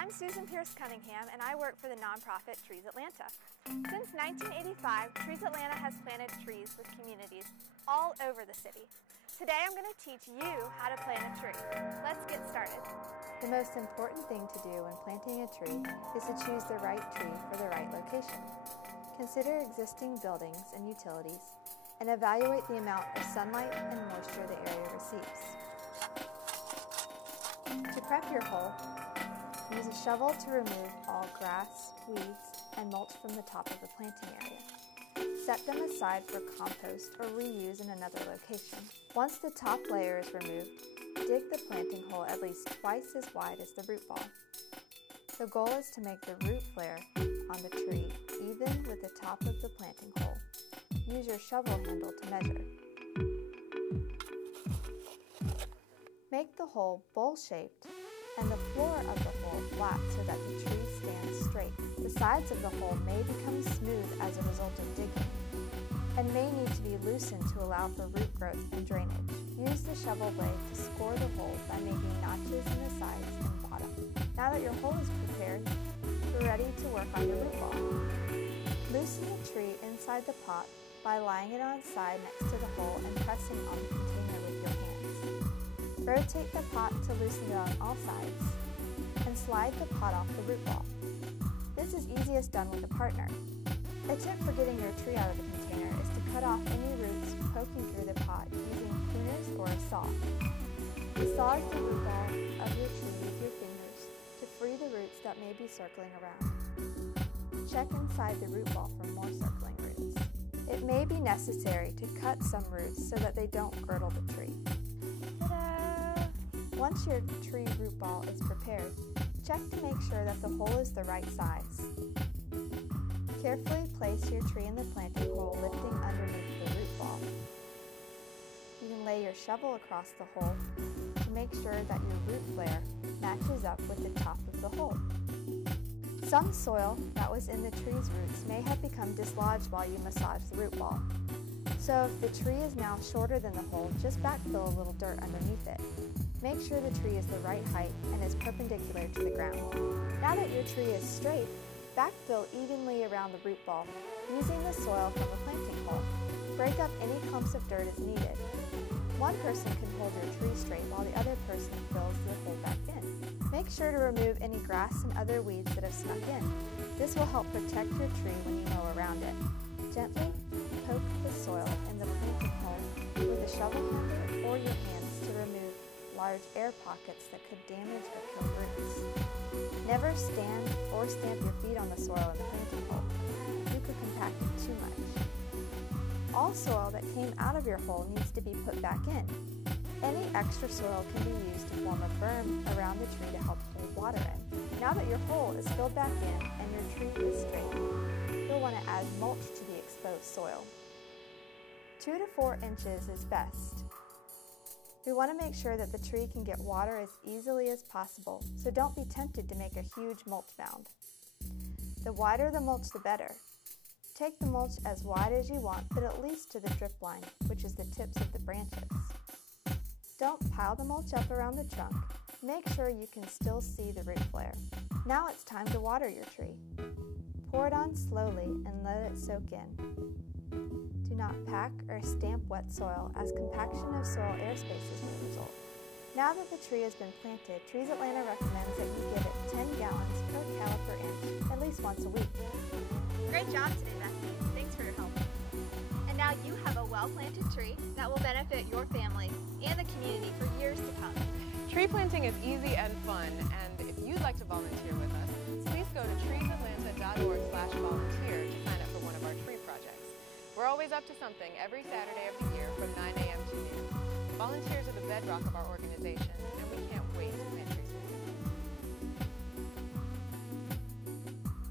I'm Susan Pierce Cunningham, and I work for the nonprofit Trees Atlanta. Since 1985, Trees Atlanta has planted trees with communities all over the city. Today I'm going to teach you how to plant a tree. Let's get started. The most important thing to do when planting a tree is to choose the right tree for the right location. Consider existing buildings and utilities and evaluate the amount of sunlight and moisture the area receives. To prep your hole, use a shovel to remove all grass, weeds, and mulch from the top of the planting area. Set them aside for compost or reuse in another location. Once the top layer is removed, dig the planting hole at least twice as wide as the root ball. The goal is to make the root flare on the tree even with the top of the planting hole. Use your shovel handle to measure. Make the hole bowl-shaped and the floor of the hole flat so that the tree stands straight. The sides of the hole may become smooth as a result of digging and may need to be loosened to allow for root growth and drainage. Use the shovel blade to score the hole by making notches in the sides and bottom. Now that your hole is prepared, you're ready to work on your root ball. Loosen the tree inside the pot by lying it on its side next to the hole and pressing on the container with your hands. Rotate the pot to loosen it on all sides and slide the pot off the root ball. This is easiest done with a partner. A tip for getting your tree out of the container is to cut off any roots poking through the pot using pruners or a saw. Massage the root ball of your tree with your fingers to free the roots that may be circling around. Check inside the root ball for more circling roots. It may be necessary to cut some roots so that they don't girdle the tree. Ta-da! Once your tree root ball is prepared, check to make sure that the hole is the right size. Carefully place your tree in the planting hole, lifting underneath the root ball. You can lay your shovel across the hole to make sure that your root flare matches up with the top of the hole. Some soil that was in the tree's roots may have become dislodged while you massage the root ball. So if the tree is now shorter than the hole, just backfill a little dirt underneath it. Make sure the tree is the right height and is perpendicular to the ground. Now that your tree is straight, backfill evenly around the root ball using the soil from the planting hole. Break up any clumps of dirt as needed. One person can hold your tree straight while the other person fills the hole back in. Make sure to remove any grass and other weeds that have snuck in. This will help protect your tree when you mow around it. Gently poke the soil in the planting hole with a shovel handle or your hands to remove large air pockets that could damage or kill roots. Never stand or stamp your feet on the soil in the planting hole. You could compact it too much. All soil that came out of your hole needs to be put back in. Any extra soil can be used to form a berm around the tree to help hold water in. Now that your hole is filled back in and your tree is straight, you'll want to add mulch to the exposed soil. 2 to 4 inches is best. We want to make sure that the tree can get water as easily as possible, so don't be tempted to make a huge mulch mound. The wider the mulch, the better. Take the mulch as wide as you want, but at least to the drip line, which is the tips of the branches. Don't pile the mulch up around the trunk. Make sure you can still see the root flare. Now it's time to water your tree. Pour it on slowly and let it soak in. Do not pack or stamp wet soil, as compaction of soil air spaces may result. Now that the tree has been planted, Trees Atlanta recommends that you give it 10 gallons per caliper inch at least once a week. Great job today, Bethany. Thanks for your help. And now you have a well-planted tree that will benefit your family and the community for years to come. Tree planting is easy and fun, and if you'd like to volunteer with us, please go to treesatlanta.org/volunteer to sign up for one of our tree projects. We're always up to something every Saturday of the year from 9 a.m. to noon. Volunteers are the bedrock of our organization, and we can't wait to plant your